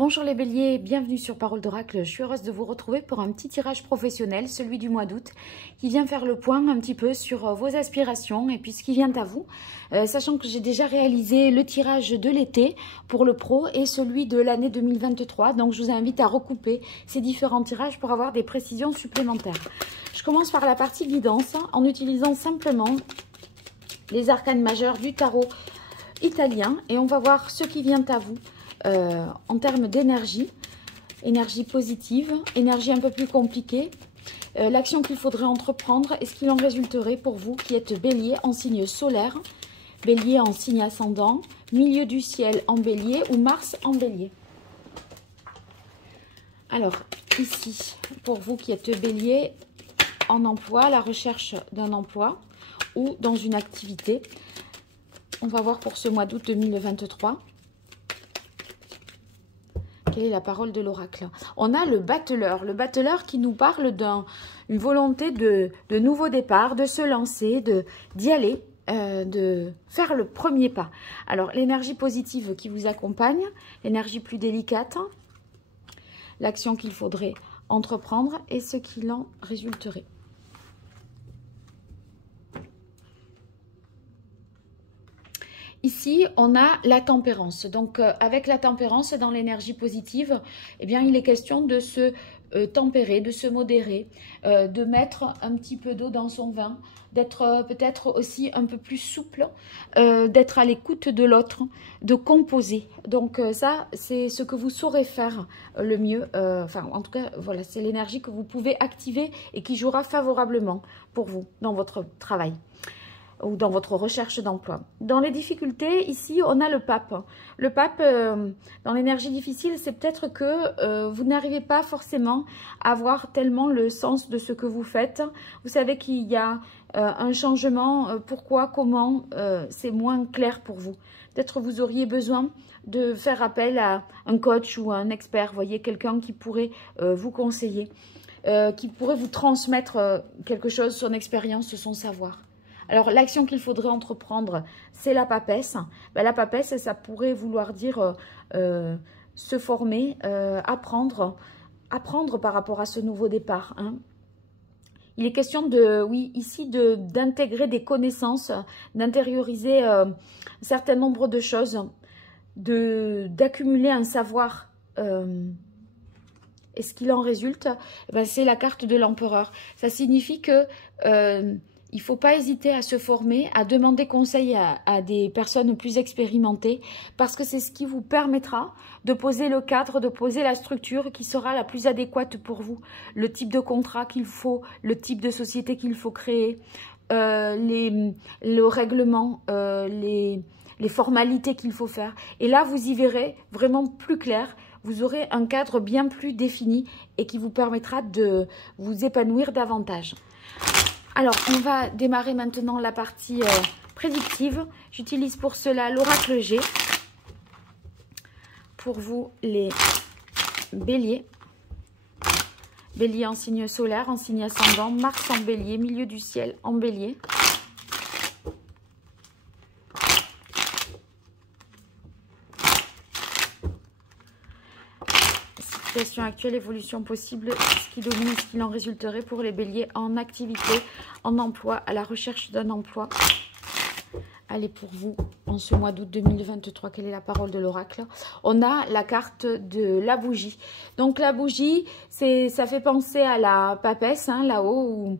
Bonjour les béliers, bienvenue sur Parole d'Oracle. Je suis heureuse de vous retrouver pour un petit tirage professionnel, celui du mois d'août, qui vient faire le point un petit peu sur vos aspirations et puis ce qui vient à vous. Sachant que j'ai déjà réalisé le tirage de l'été pour le pro et celui de l'année 2023. Donc je vous invite à recouper ces différents tirages pour avoir des précisions supplémentaires. Je commence par la partie guidance en utilisant simplement les arcanes majeurs du tarot italien et on va voir ce qui vient à vous. En termes d'énergie, énergie positive, énergie un peu plus compliquée, l'action qu'il faudrait entreprendre et ce qu'il en résulterait pour vous qui êtes bélier en signe solaire, bélier en signe ascendant, milieu du ciel en bélier ou Mars en bélier. Alors ici, pour vous qui êtes bélier en emploi, la recherche d'un emploi ou dans une activité, on va voir pour ce mois d'août 2023. Quelle est la parole de l'oracle? On a le battleur qui nous parle d'une volonté de nouveau départ, de se lancer, d'y aller, de faire le premier pas. Alors, l'énergie positive qui vous accompagne, l'énergie plus délicate, l'action qu'il faudrait entreprendre et ce qu'il en résulterait. Ici, on a la tempérance. Donc, avec la tempérance, dans l'énergie positive, eh bien, il est question de se tempérer, de se modérer, de mettre un petit peu d'eau dans son vin, d'être peut-être aussi un peu plus souple, d'être à l'écoute de l'autre, de composer. Donc, ça, c'est ce que vous saurez faire le mieux. Enfin, en tout cas, voilà, c'est l'énergie que vous pouvez activer et qui jouera favorablement pour vous dans votre travail ou dans votre recherche d'emploi. Dans les difficultés, ici, on a le pape. Le pape, dans l'énergie difficile, c'est peut-être que vous n'arrivez pas forcément à voir tellement le sens de ce que vous faites. Vous savez qu'il y a un changement, pourquoi, comment, c'est moins clair pour vous. Peut-être vous auriez besoin de faire appel à un coach ou un expert, voyez, quelqu'un qui pourrait vous conseiller, qui pourrait vous transmettre quelque chose, son expérience, son savoir. Alors, l'action qu'il faudrait entreprendre, c'est la papesse. Ben, la papesse, ça pourrait vouloir dire se former, apprendre par rapport à ce nouveau départ. Hein. Il est question de, oui, ici, d'intégrer des connaissances, d'intérioriser un certain nombre de choses, d'accumuler un savoir. Et ce qu'il en résulte, ben, c'est la carte de l'empereur. Ça signifie que il ne faut pas hésiter à se former, à demander conseil à des personnes plus expérimentées, parce que c'est ce qui vous permettra de poser le cadre, de poser la structure qui sera la plus adéquate pour vous. Le type de contrat qu'il faut, le type de société qu'il faut créer, le règlement, les formalités qu'il faut faire. Et là, vous y verrez vraiment plus clair. Vous aurez un cadre bien plus défini et qui vous permettra de vous épanouir davantage. Alors, on va démarrer maintenant la partie prédictive. J'utilise pour cela l'oracle G. Pour vous, les béliers. Bélier en signe solaire, en signe ascendant. Mars en bélier, milieu du ciel en bélier. Situation actuelle, évolution possible, ce qui domine, ce qu'il en résulterait pour les béliers en activité, en emploi, à la recherche d'un emploi. Allez, pour vous, en ce mois d'août 2023, quelle est la parole de l'oracle? On a la carte de la bougie. Donc la bougie, ça fait penser à la papesse, hein, là-haut, où,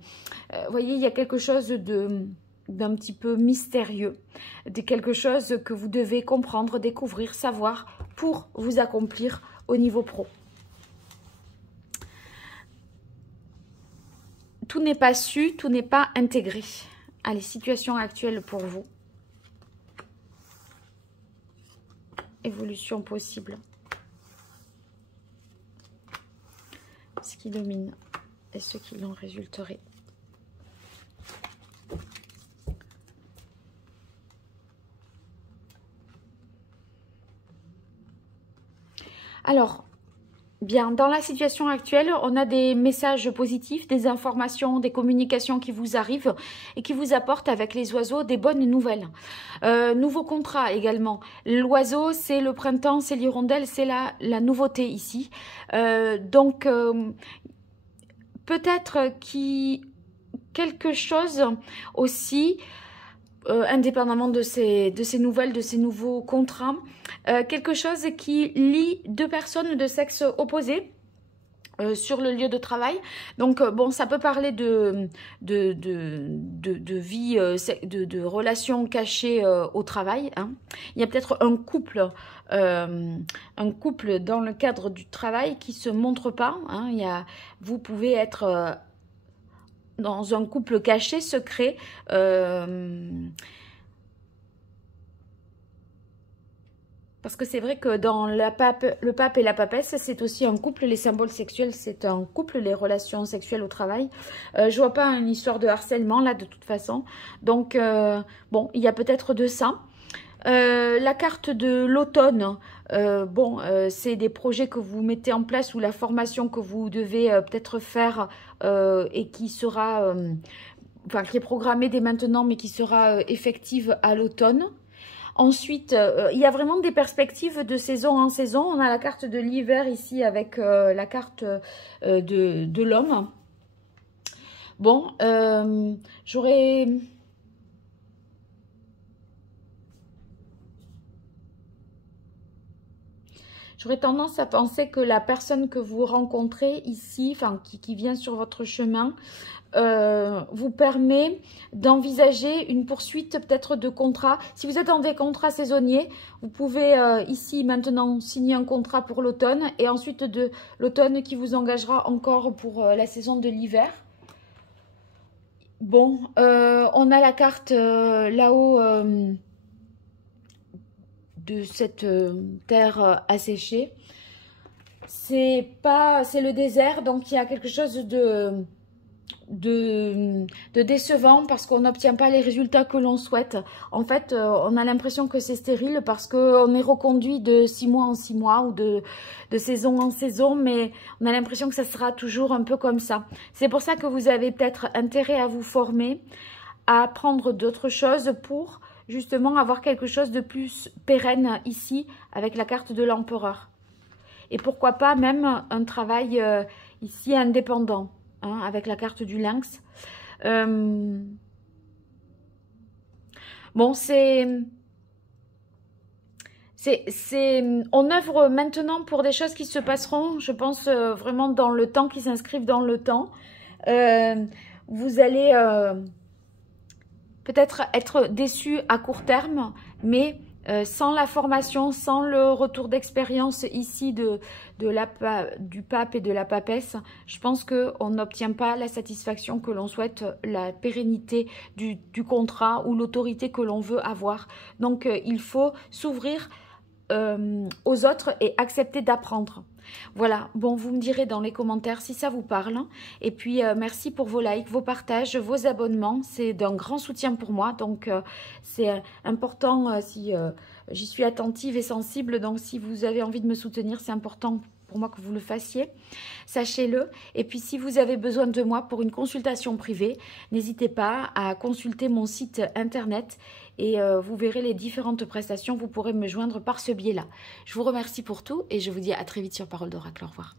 vous voyez, il y a quelque chose d'un petit peu mystérieux, de quelque chose que vous devez comprendre, découvrir, savoir pour vous accomplir au niveau pro. Tout n'est pas su, tout n'est pas intégré. Allez, situation actuelle pour vous. Évolution possible. Ce qui domine et ce qui en résulterait. Alors, Bien, dans la situation actuelle, on a des messages positifs, des informations, des communications qui vous arrivent et qui vous apportent avec les oiseaux des bonnes nouvelles. Nouveau contrat également. L'oiseau, c'est le printemps, c'est l'hirondelle, c'est la nouveauté ici. Donc, peut-être quelque chose aussi, indépendamment de ces nouvelles, de ces nouveaux contrats, quelque chose qui lie deux personnes de sexe opposé sur le lieu de travail. Donc, bon, ça peut parler de vie, de relations cachées au travail, hein. Il y a peut-être un couple dans le cadre du travail qui se montre pas, hein. Vous pouvez être dans un couple caché, secret, parce que c'est vrai que dans le pape et la papesse, c'est aussi un couple. Les symboles sexuels, c'est un couple. Les relations sexuelles au travail. Je vois pas une histoire de harcèlement, là, de toute façon. Donc, bon, il y a peut-être de ça. La carte de l'automne, c'est des projets que vous mettez en place ou la formation que vous devez peut-être faire et qui sera, qui est programmée dès maintenant, mais qui sera effective à l'automne. Ensuite, il y a vraiment des perspectives de saison en saison. On a la carte de l'hiver ici avec la carte de l'homme. Bon, j'aurais tendance à penser que la personne que vous rencontrez ici, qui vient sur votre chemin, vous permet d'envisager une poursuite peut-être de contrat. Si vous êtes dans des contrats saisonniers, vous pouvez ici maintenant signer un contrat pour l'automne et ensuite de l'automne qui vous engagera encore pour la saison de l'hiver. Bon, on a la carte là-haut de cette terre asséchée. C'est le désert, donc il y a quelque chose de décevant parce qu'on n'obtient pas les résultats que l'on souhaite. En fait, on a l'impression que c'est stérile parce qu'on est reconduit de 6 mois en 6 mois ou de saison en saison, mais on a l'impression que ça sera toujours un peu comme ça. C'est pour ça que vous avez peut-être intérêt à vous former, à apprendre d'autres choses pour justement avoir quelque chose de plus pérenne ici avec la carte de l'empereur. Et pourquoi pas même un travail ici indépendant. Hein, avec la carte du lynx. Bon, on œuvre maintenant pour des choses qui se passeront, je pense, vraiment dans le temps, qui s'inscrivent dans le temps. Vous allez peut-être être déçu à court terme, mais sans la formation, sans le retour d'expérience ici du pape et de la papesse, je pense qu'on n'obtient pas la satisfaction que l'on souhaite, la pérennité du contrat ou l'autorité que l'on veut avoir. Donc, il faut s'ouvrir aux autres et accepter d'apprendre. Voilà, bon, vous me direz dans les commentaires si ça vous parle. Et puis, merci pour vos likes, vos partages, vos abonnements. C'est d'un grand soutien pour moi. Donc, c'est important si j'y suis attentive et sensible. Donc, si vous avez envie de me soutenir, c'est important pour moi que vous le fassiez. Sachez-le. Et puis, si vous avez besoin de moi pour une consultation privée, n'hésitez pas à consulter mon site internet. Et vous verrez les différentes prestations. Vous pourrez me joindre par ce biais-là. Je vous remercie pour tout et je vous dis à très vite sur Parole d'Oracle. Au revoir.